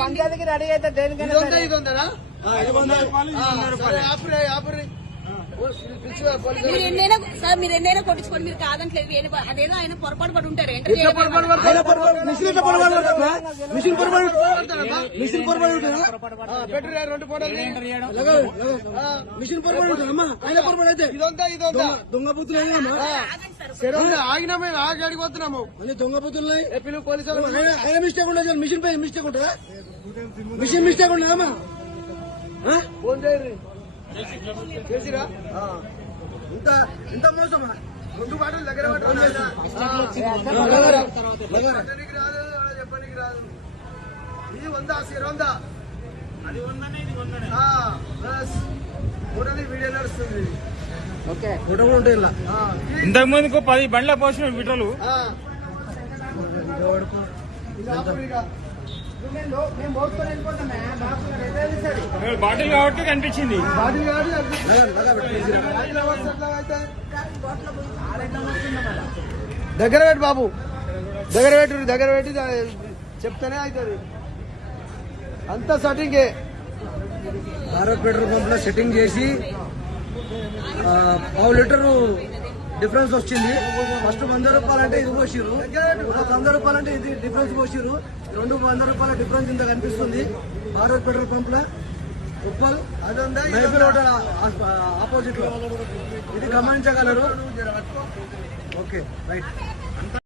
పంచాయతీకి రెడీ అయితే దేనికైనా మీరు ఎన్నైనా కొట్టించుకోండి, మీరు కాదంటలేదు. అదేదో ఆయన పొరపాటు పడి ఉంటారు. దొంగ బుద్ధులు ఆగినా మేము ఆగి అడిగిపోతున్నాము. దొంగ బుద్ధులు పిలువు పోలీసులు. ఆయన మిస్టేక్ ఉండదు, మిషన్ పై మిస్టేక్ ఉంటుందా? మిషన్ మిస్టేక్ ఉండదమ్మా. ఫోన్ చేయరు చేసిరా. ఇంత మోసమా? ముందు పాటలు దగ్గర చెప్పడానికి రాదు, చెప్పడానికి రాదు. ఇది 100 అది 100 వీడియో నడుస్తుంది. ఫోటో కూడా ఉంటాయి. ఇంతకు ముందుకు 10 బండ్ల పోసిన విటలు బాటిల్ కాబట్టి కనిపించింది. దగ్గర పెట్టి బాబు, దగ్గర పెట్టి చెప్తానే అవుతుంది. అంతా సెట్టింగే. భారత్ పెట్రోల్ పంప్ లో సెట్టింగ్ చేసి 1/2 లీటరు డిఫరెన్స్ వచ్చింది. ఫస్ట్ 100 రూపాయలంటే ఇది పోసిరు, 100 రూపాయలంటే ఇది డిఫరెన్స్ పోసిరు. 200 రూపాయల డిఫరెన్స్ ఇంత కనిపిస్తుంది భారత్ పెట్రోల్ పంప్ లో. ఉప్పల్ మైఫిల్ హోటల్ ఆపోజిట్ లో ఇది గమనించగలరు. Okay right.